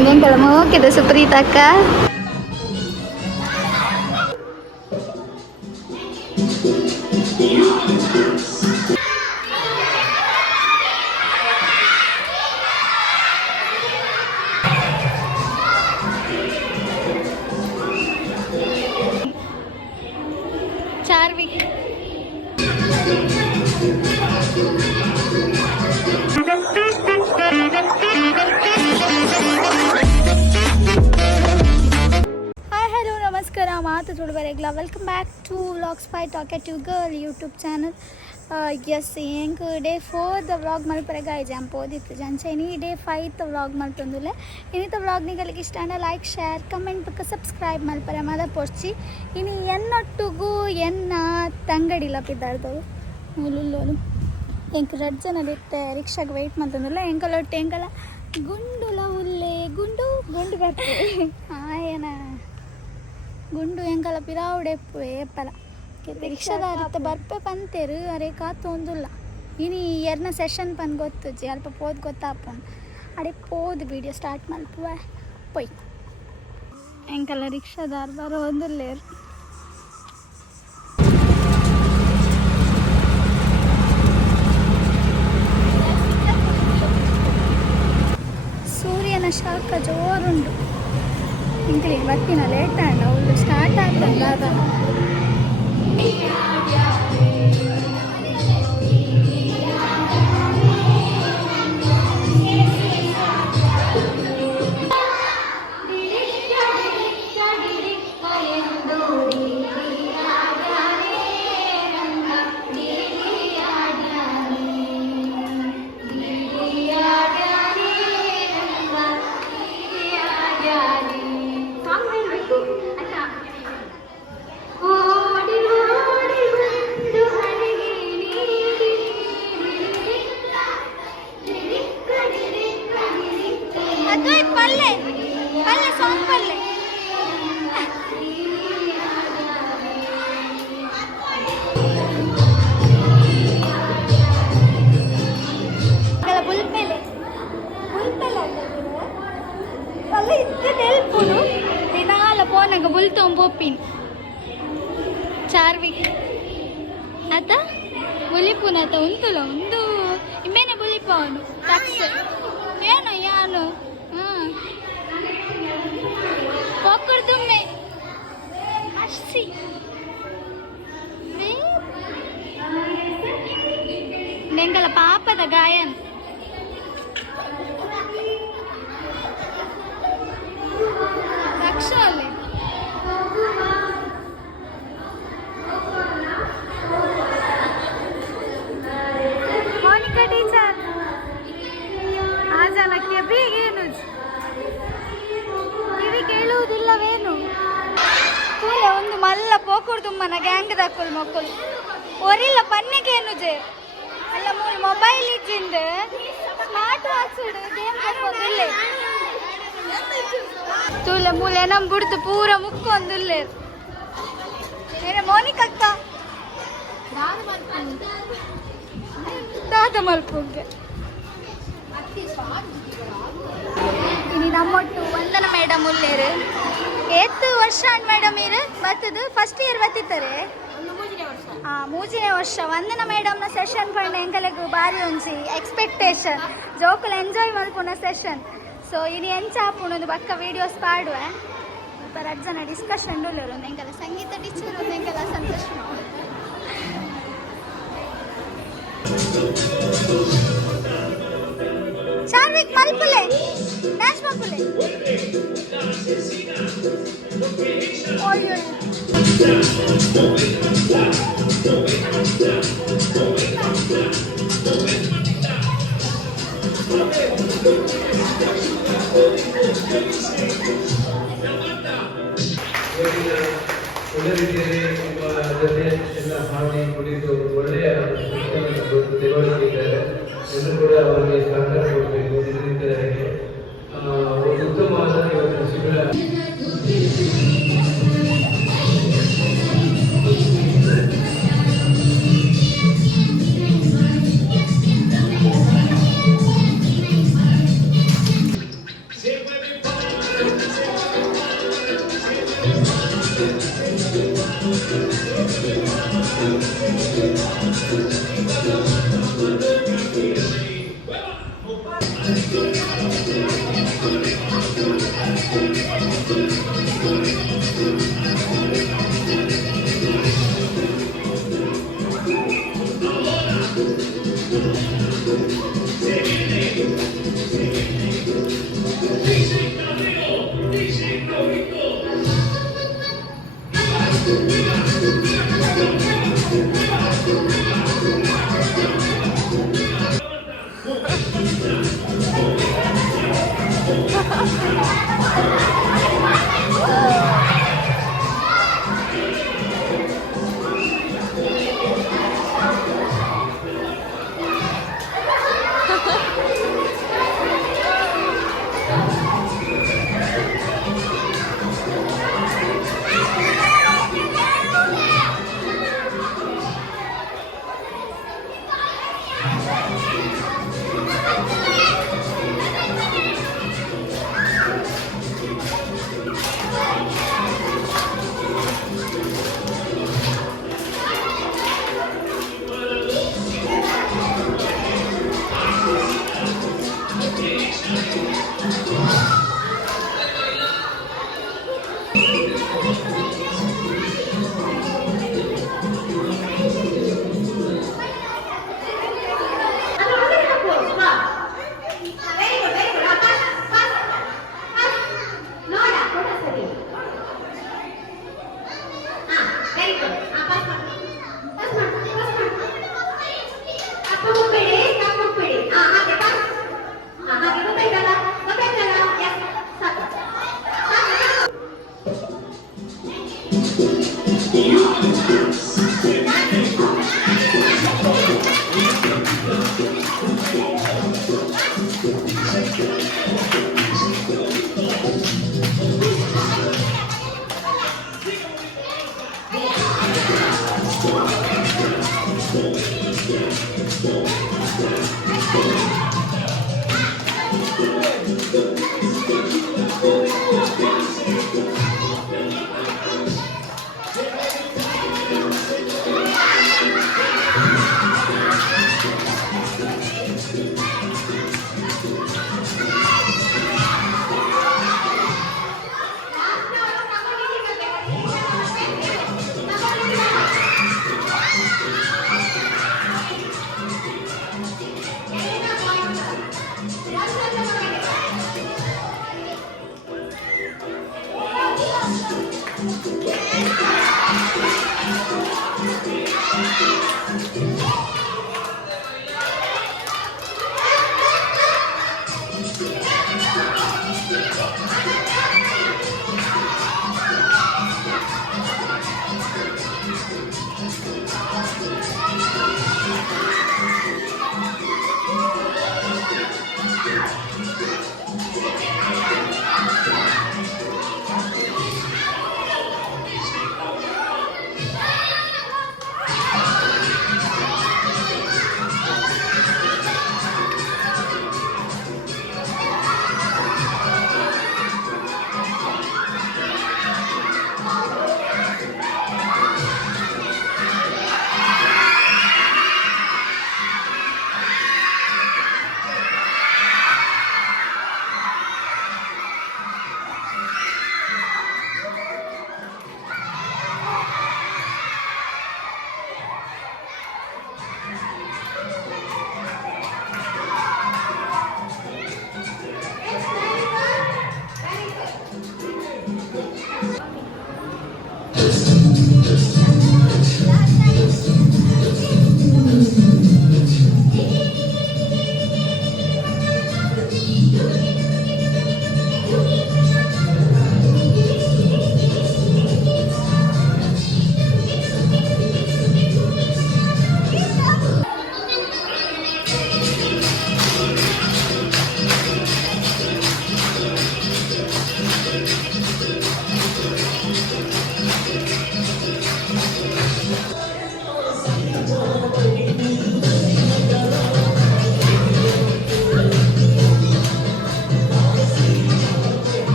ಎಂಗೆಂಗಳ ಮೋಕಿದ ಸುಪ್ರೀತ ಅಕ್ಕ. ಚಾರ್ವಿಕ್ ನಮಸ್ಕಾರ ಮಾತು ತುಳುವರೆಗ್ಲ welcome back to vlogs by talkative girl YouTube channel. ಎಸ್ ಎಂಕ್ ಡೇ 4 ದ ವ್ಲಾಗ್ ಮಲ್ಪರೆ ಗಾಯ್ಜೆ ಅಂಪೋದಿತ್ತು ಜಂಚ ಇನಿ ಡೇ 5 ವ್ಲಾಗ್ ಮಲ್ತೊಂದುಲ್ಲೆ. ಇನ್ನಿತ ವ್ಲಾಗ್ ನಿಗಳಿಗೆ ಇಷ್ಟ ಲೈಕ್ ಶೇರ್ ಕಮೆಂಟ್ ಬೊಕ್ಕ ಸಬ್ಸ್ಕ್ರೈಬ್ ಮಲ್ಪರೆ ಮದ ಪೊರ್ಚಿ. ಇನಿ ಎನ್ನೊಟ್ಟುಗು ಎನ್ನ ತಂಗಡಿಲ ಪಿದ್ದಾಡ್ದವು ಮುಲುಲ್ಲೋನು ಎಂಕ್ 2 ಜನ ಬಿತ್ತೆ ರಿಕ್ಷಾಗೆ ವೆಯ್ಟ್ ಮಾಡ್ತಂದಿಲ್ಲ. ಎಂಕಲೊಟ್ಟು ಎಂಕಲ ಗುಂಡುಲ ಉಲ್ಲೆ ಗುಂಡು ಗುಂಡು ಬರ್ತೆ ಆಯನ ಗುಂಡು ಎಂಕಲ ಪಿರಾವುಡೆಪ್ಪು ಏಪಲ ರಿಕ್ಷಾದಾರಿತ್ತ ಬರ್ಪೆ ಪಂತೇರು ಅರೆ ಕಾತು ಒಂದುಲ್ಲ. ಇನಿ ಎರನ ಸೆಷನ್ ಪಂದು ಗೊತ್ತುಜ್ಜಿ ಅಲ್ಪ ಪೋದು ಗೊತ್ತಾಪನ್ ಅಡೆ ಪೋದು ವಿಡಿಯೋ ಸ್ಟಾರ್ಟ್ ಮಲ್ಪುವ ಪೊಯ್ ಎಂಕಲ ರಿಕ್ಷಾದಾರ್ ಬರೋ ಒಂದುಲ್ಲೇರು. ಸೂರ್ಯನ ಶಾಖ ಜೋರುಂಡು ಇಂಕ್ಲಿ ಬರ್ತಿನ ಲೇಟ್ ಆಂಡ ಅವಳು ಸ್ಟಾರ್ಟ್ ಆಗ್ತಂದ ಅದ ದಿನಾಲ ಬುಲ್ ತೊಂಬೋಪಿನ್ ಚಾರ್ವಿಕ್ ಆತ ಬುಲಿಪುನ ಆತ ಉಂತುಲ ಒಂದು ಇಮ್ಮೇನೆ ಬುಲಿಪ ಅವನು ತಕ್ಷ ಏನು ಯಾನು ಪೊಕ್ಕುಡ್ದುಮ್ಮೆ ಹಸಿ ನೆಂಗಲ ಪಾಪದ ಗಾಯನ್ ದಕ್ಷಲೆ ಮೋನಿಕಾ ಟೀಚರ್ ಆ ಜನಕ್ಕೆ ಬೀಗೇನು ಕಿವಿ ಕೇಳುವುದಿಲ್ಲವೇನು ಕೂಲೆ ಒಂದು ಮಲ್ಲ ಪೋಕುಡ್ದುಮ್ಮನ ಗ್ಯಾಂಗ್ ದಕ್ಕುಲ್ ಮಕ್ಕಳು ಒರಿಲ್ಲ ಪನ್ನೆಗೇನು ಜೆ ಅಲ್ಲ ಮೂಲ ಮೊಬೈಲ್ ಇಜ್ಜಿಂದ ಸ್ಮಾರ್ಟ್ ವಾಚ್ ಗೇಮ್ ಹಾಕೋದಿಲ್ಲ ತೂಲೆ ಮೂಲೆ ನಮ್ ಬಿಡ್ತು ಪೂರ ಮುಕ್ಕೊಂದಿಲ್ಲ ಏನೇ ಮೋನಿಕಾ ಅಕ್ಕ ದಾದ ಮಲ್ಪುಂಗೆ ಇನಿ ನಮ್ಮೊಟ್ಟು ವಂದನ ಮೇಡಮ್ ಉಲ್ಲೇರು 8 ವರ್ಷ ಮೇಡಮ್ ಇರು ಬರ್ತದು ಫಸ್ಟ್ ಇಯರ್ ಬತ್ತಿತ್ತಾರೆ ಮೂಜಿನೇ ವರ್ಷ ವಂದನ ಮೇಡಮ್ನ ಸೆಷನ್ ಪಂಡ ಎಂಕಲೆಗೂ ಬಾರಿ ಒಂಜಿ ಎಕ್ಸ್ಪೆಕ್ಟೇಷನ್ ಜೋಕುಲು ಎಂಜಾಯ್ ಮಲ್ಪುನ ಸೆಷನ್. ಸೊ ಇನಿ ಎಂಚ ಆಪುಣದು ಬಕ್ಕ ವೀಡಿಯೋಸ್ ಪಾಡುವೆ ಸ್ವಲ್ಪ 2 ಜನ ಡಿಸ್ಕಷನ್ ಉಳ್ಳರು ಒಂದು ಎಂಕಲ ಸಂಗೀತ ಟೀಚರ್ ಒಂದು ಎಂಕಲ ಸಂತೋಷ ಚಾರ್ವಿಕ್ ಮಲ್ಪುಲೆ ಡ್ಯಾನ್ಸ್ ಮಲ್ಪುಲೆ ಒಳ್ಳೆ ರೀತಿಯಲ್ಲಿ ನಿಮ್ಮ ಜೊತೆ ಎಲ್ಲ ಹಾಡಿ ಕುಡಿದು ಒಳ್ಳೆಯ ತಿಳುವಳಿಕೆ ಇದ್ದಾರೆ. ಎಲ್ಲರೂ ಕೂಡ ಅವರಿಗೆ ಸಹಕಾರ ಕೊಡಬೇಕು. ಇದರಿಂದ ಒಂದು ಉತ್ತಮವಾದ ಇವತ್ತು ಶಿಬಿರ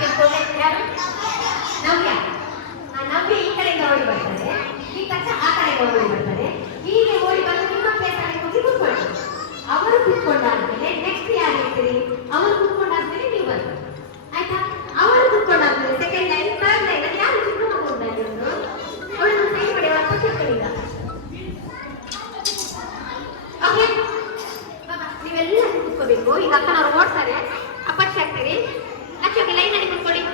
ತಿಳ್ಕೊಂಡೆ ಯಾರು ನವ್ಯ. ನವ್ಯ ಈ ಕಡೆಯಿಂದ ಓಡಿ ಬರ್ತಾರೆ, ಈ ತಕ್ಷಣ ಆ ಕಡೆಗೆ ಓಡಿ ಬರ್ತಾರೆ. ಹೀಗೆ ಓಡಿ ಬಂದು ನಿಮ್ಮ ಪ್ಲೇಸ್ ಅಲ್ಲಿ ಕೂತ್ಕೊಳ್ಳಿ. ಅವರು ಕೂತ್ಕೊಂಡಾದ್ಮೇಲೆ ನೆಕ್ಸ್ಟ್ ಯಾರು ಇರ್ತೀರಿ, ಅವರು ಕೂತ್ಕೊಂಡಾದ್ಮೇಲೆ ನೀವು ಬರ್ತೀರಿ. ಆಯ್ತಾ? ಅವರು ಕೂತ್ಕೊಂಡಾದ್ಮೇಲೆ ಸೆಕೆಂಡ್ ಲೈನ್ ಥರ್ಡ್ ಲೈನ್ ಅಲ್ಲಿ ಯಾರು ಚಿಕ್ಕ ಮಗು ಉಂಟು ಅವಳನ್ನು ಸೈಡ್ ಮಾಡಿ ವಾಪಸ್ ಕೂತ್ಕೊಳ್ಳಿ. ಓಕೆ, ನೀವೆಲ್ಲ ಕೂತ್ಕೋಬೇಕು. ಈಗ ಅಕ್ಕನವ್ರು ಓಡ್ತಾರೆ, ಅಪ್ಪಚ್ಚಿ ಆಗ್ತೀರಿ. ಅಚ್ಚೋಕೆ ಲೈನ್ ಅಲ್ಲಿ ಕೂತ್ಕೊಳ್ಳಿ.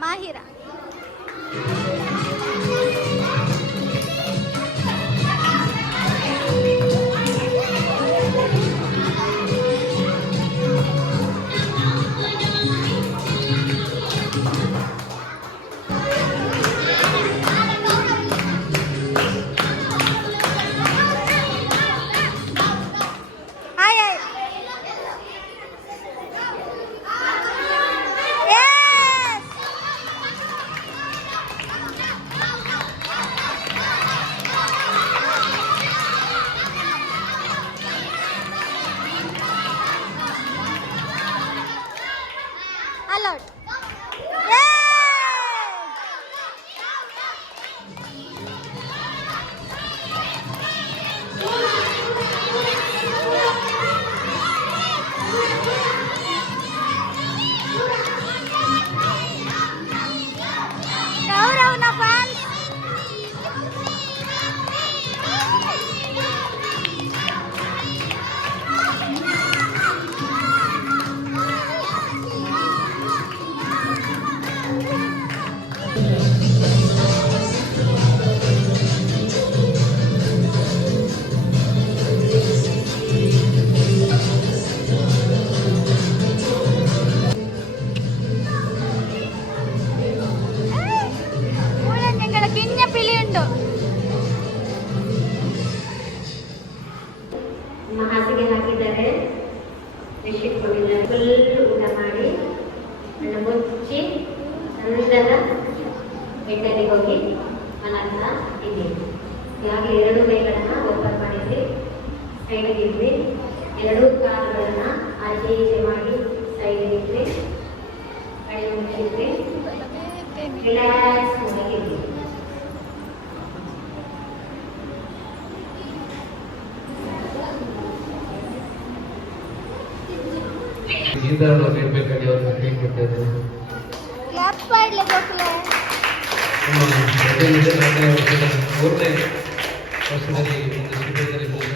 Mahira. ಎಂಟರಿಗೆ ಹೋಗಿ ಅನಂತ ಇದ್ದೀವಿ. ಹಾಗೆ ಎರಡು ಕೈಗಳನ್ನು ಓಪನ್ ಮಾಡಿದ್ವಿ, ಸೈಡಿಗೆ ಇದ್ವಿ, ಎರಡೂ ಕಾಲುಗಳನ್ನು ಆಚೆ ಈಚೆ ಮಾಡಿ ಸೈಡಿಗೆ ಇದ್ವಿ, ಕೈ ಮುಚ್ಚಿದ್ವಿ, ರಿಲ್ಯಾಕ್ಸ್ ಆಗಿದ್ವಿ. ಗೀತಾಳನ್ನು ಇರಬೇಕಾಗಿ ಅವ್ರನ್ನ ಹೇಳ್ಕೊಡ್ತಾ ಇದ್ದಾರೆ. ಕ್ಲಾಪ್ ಮಾಡಲೇ ಗೋಕುಲ. ಮೂರನೇ ವರ್ಷದಲ್ಲಿ ಒಂದು ಶಿಬಿರದಲ್ಲಿ ಮೂರನೇ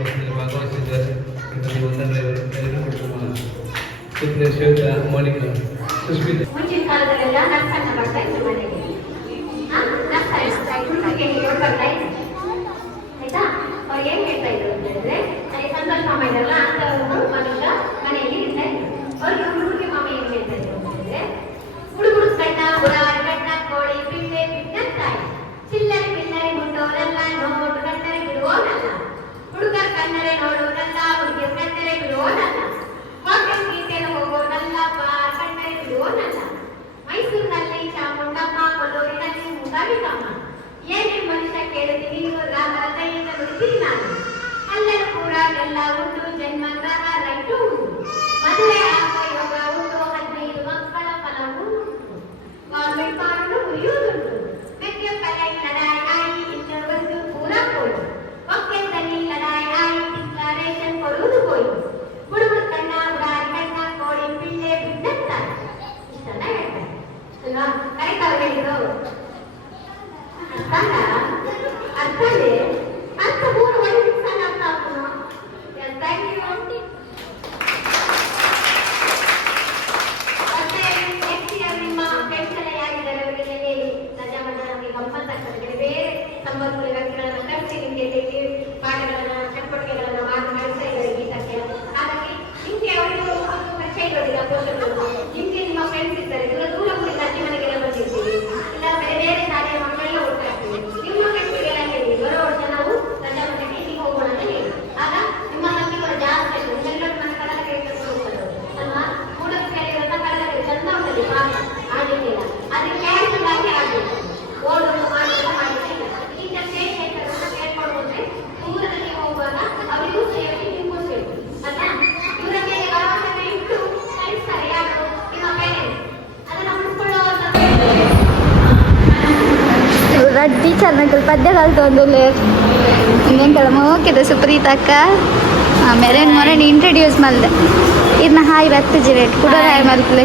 ವರ್ಷದಲ್ಲಿ ಭಾಗವಹಿಸಿದ್ದಾರೆ. ಇದರಲ್ಲಿ ಒಂದನೇ ಸುಪ್ರಿಯ, ಶ್ವೇತಾ, ಮೋನಿಕಾ, ಸುಸ್ಮಿತಾ. ಮುಂಚಿನ ಕಾಲದಲ್ಲೆಲ್ಲ ನರ್ಸನ್ನ ಬರ್ತಾ ಇದ್ರು ಮನೆಗೆ. ಹುಡುಗಿಗೆ ಹೀಗೆ ಬರ್ತಾ ಇದ್ರು ಆಯ್ತಾ. ಅವ್ರಿಗೆ ಏನ್ ಹೇಳ್ತಾ ಇದ್ರು ಅಂತ ಹೇಳಿದ್ರೆ, ಸಂತೋಷ ಮಾಮ ಇರಲ್ಲ ಅಂತವರು ಮನುಷ್ಯ ಮನೆಯಲ್ಲಿ ಇರ್ತಾ ಇದ್ರು. ಅವ್ರಿಗೆ ಹುಡುಗಿ ಮಾಮ ಏನ್ ಹೇಳ್ತಾ ಇದ್ರು ಅಂತ ಹೇಳಿದ್ರೆ, ಹುಡುಗರು ಕಣ್ಣ ಹುರಾರ್ ಕಣ್ಣ ಕೋಳಿ ಬಿಲ್ಲೆ ಬಿಟ್ಟಂತಾಯಿ ಚಿಲ್ಲರೆ ಬಿಲ್ಲರೆ ಮುಟ್ಟೋರಲ್ಲ ನೋಡು ಕಣ್ಣರೆ ಬಿಡುವೋನಲ್ಲ, ಹುಡುಗರ ಕಣ್ಣರೆ ನೋಡೋನಲ್ಲ, ಹುಡುಗಿಯರ ಕಣ್ಣರೆ ಬಿಡುವೋನಲ್ಲ, ವಾಕಿಂಗ್ ಗೀತೆಯಲ್ಲಿ ಹೋಗೋನಲ್ಲ, ಕಣ್ಣರೆ ಬಿಡುವೋನಲ್ಲ, ಮೈಸೂರಿನಲ್ಲಿ ಚಾಮುಂಡಮ್ಮ, ಕೊಲ್ಲೂರಿನಲ್ಲಿ ಮುಗಾಬಿಕಮ್ಮ, ಏನೇ ಮನುಷ್ಯ ಕೇಳುತ್ತೀನಿ ರಾಮರ ದಯೆಯಿಂದ ನುಡಿತೀನಿ ನಾನು, ಅಲ್ಲರ ಪೂರ ಎಲ್ಲ ಉಂಟು, ಜನ್ಮ ಗ್ರಹ ರೈಟು ಉಂಟು, ಮದುವೆ ಆಗ ಯೋಗ ಉಂಟು, 15 ಮಕ್ಕಳ ಫಲವು ಉಂಟು, ಗೌರ್ಮೆಂಟ್ ಬಾಂಡು ಉರಿಯುವುದುಂಟು, ಮೆಕ್ಕೆ ಕಲೆ ಲಡಾಯಿ ಆಯಿ ಇಂಟರ್ವಲ್ಲು ಪೂರ ಹೋಯ್ತು, ಒಕ್ಕೆದಲ್ಲಿ ಲಡಾಯಿ ಆಯಿ ಡಿಕ್ಲರೇಷನ್ ಕೊಡುವುದು ಹೋಯ್ತು, ಹುಡುಗರು ಕಣ್ಣ ಉಡಾರಿ ಕಣ್ಣ ಕೋಳಿ ಪಿಳ್ಳೆ ಬಿದ್ದಂತಾರೆ. ಇಷ್ಟೆಲ್ಲ ಹೇಳ್ತಾರೆ ಅಲ್ವಾ? ಕರೆಕ್ಟ್ ಅವ್ರು ಹೇಳಿದ್ರು ಅರ್ಥವೇ ಅರ್ಥ ಮೂರು ಒಳ್ಳೆ ಅರ್ಥ ಆಗ್ತದೆ. Thank you. ಮತ್ತೆ ನೆಕ್ಸ್ಟ್ ಇಯರ್ ನಿಮ್ಮ ಫ್ರೆಂಡ್ಸ್ ಎಲ್ಲ ಯಾರಿದ್ದಾರೆ ಅವರಿಗೆ ಹೇಳಿ, ರಜಾ ಮಧ್ಯ ನಮಗೆ ಗಮ್ಮತ್ತಾಗ್ತದೆ. ಬೇರೆ ಸಂಬಂಧಗಳ ವ್ಯಕ್ತಿಗಳನ್ನು ಕರೆಸಿ ನಿಮಗೆ ಇಲ್ಲಿ ಪಾಠಗಳನ್ನ ಚಟುವಟಿಕೆಗಳನ್ನು ಮಾಡಿಸ್ತಾ ಇದ್ದಾರೆ ಗೀತಕ್ಕೆ. ಹಾಗಾಗಿ ನಿಮಗೆ ಅವರಿಗೆ ಒಂದು ಪರಿಚಯ ಇರೋದಿಲ್ಲ, ಪೋಷಕರು ನಿಮಗೆ ನಿಮ್ಮ ಫ್ರೆಂಡ್ಸ್ ಇರ್ತಾರೆ, ದೂರ ದೂರ ಊರಿಂದ ಅಜ್ಜಿ ಮನೆಗೆಲ್ಲ ಬಂದಿರ್ತೀವಿ, ಇಲ್ಲ ಬೇರೆ ಬೇರೆ ಶಾಲೆಯ ಮಕ್ಕಳೆಲ್ಲ ಹೋಗ್ತಾಯಿರ್ತೀವಿ. ನಿಮ್ಮ ಫ್ರೆಂಡ್ಸ್ಗೆಲ್ಲ ಹೇಳಿ ಬರೋ ವರ್ಷ ನಾವು ರಜಾ ಮಧ್ಯಕ್ಕೆ ಇಲ್ಲಿಗೆ ಹೋಗೋಣ ಅಂತ ಹೇಳಿ. ಆಗ ನಿಮ್ಮ ಸಂಖ್ಯೆ ಕೂಡ ಜಾಸ್ತಿ ಆಯ್ತು. ನಿಮ್ಮೆಲ್ಲರೂ ನನ್ನ ಕನ್ನಡ ಕೇಳ್ಕೊಂಡು ಹೋಗ್ತಾರೆ ಅಲ್ವಾ? ಮೂಡಲು ಕೇಳಿರೋದ ಕನ್ನಡ ಚಂದ ಉಂಟಲ್ಲಿ ಪಾಠ ಆಡಲಿಕ್ಕಿಲ್ಲ, ಅದಕ್ಕೆ ಕ್ಯಾನ್ಸಲ್ ಆಗಿ ಆಡಬೇಕು, ಓದೋದು ಮಾಡೋದು ಮಾಡಲಿಕ್ಕಿಲ್ಲ. ಟೀಚರ್ ಸೇರಿ ಹೇಳ್ತಾರನ್ನ ಕೇಳ್ಕೊಂಡು ಹೋದ್ರೆ ದೂರದಲ್ಲಿ ಹೋಗುವಾಗ ಅವರಿಗೂ ಸೇರಿ ನಿಮಗೂ ಸೇರಿ ಅಲ್ಲ. ಇವರ ಮೇಲೆ ಭರವಸೆ ಇಟ್ಟು ಕಲಿಸ್ತಾರೆ ಯಾರು? ನಿಮ್ಮ ಪೇರೆಂಟ್ಸ್. ಅದನ್ನು ಉಳಿಸ್ಕೊಳ್ಳೋ ರಡ್ಡಿ ಚೆನ್ನಾಗಿ ಪದ್ಯ ಕಲ್ತೊಂದು ಇನ್ನೇನು ಹೋಗಿದೆ ಸುಪ್ರೀತ ಅಕ್ಕ. ಮೆರನ್ ಮೊರನ್ ಇಂಟ್ರಡ್ಯೂಸ್ ಮಾಡಿದೆ ಇದನ್ನ ಹಾಯ್ ಬತ್ತು ಜಿರೇಟ್ ಕೂಡ ಹಾಯ್ ಮಲ್ಪಲೆ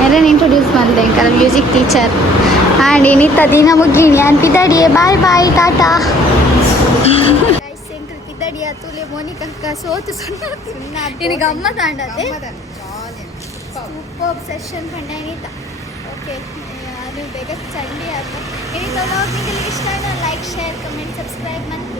ಮೆರನ್ ಇಂಟ್ರಡ್ಯೂಸ್ ಮಾಡಿದೆ ಇಂಕಲ ಮ್ಯೂಸಿಕ್ ಟೀಚರ್ ಆ್ಯಂಡ್ ಇನ್ನಿತ್ತ ದಿನ ಮುಗಿನಿ ಆ್ಯಂಡ್ ಪಿದಡಿಯೇ ಬಾಯ್ ಬಾಯ್ ಟಾಟಾ. ಶಂಕರ್ ಪಿದಡಿಯ ತುಲೆ ಮೋನಿಕಕ್ಕ ಸೋತು ಸುಣ್ಣ ಇದು ಗಮ್ಮತ್ ಆಂಡದೆ ಸೂಪರ್ ಸೆಷನ್ ಕಂಡ ಏನಿತ್ತ. ಓಕೆ ನೀವು ಬೇಗ ಚಂಡಿ ಆಯ್ತು. ಏನಿತ್ತು ನಿಮಗೆ ಇಷ್ಟ ಲೈಕ್ ಶೇರ್ ಕಮೆಂಟ್ ಸಬ್ಸ್ಕ್ರೈಬ್ ಮಾಡಿ.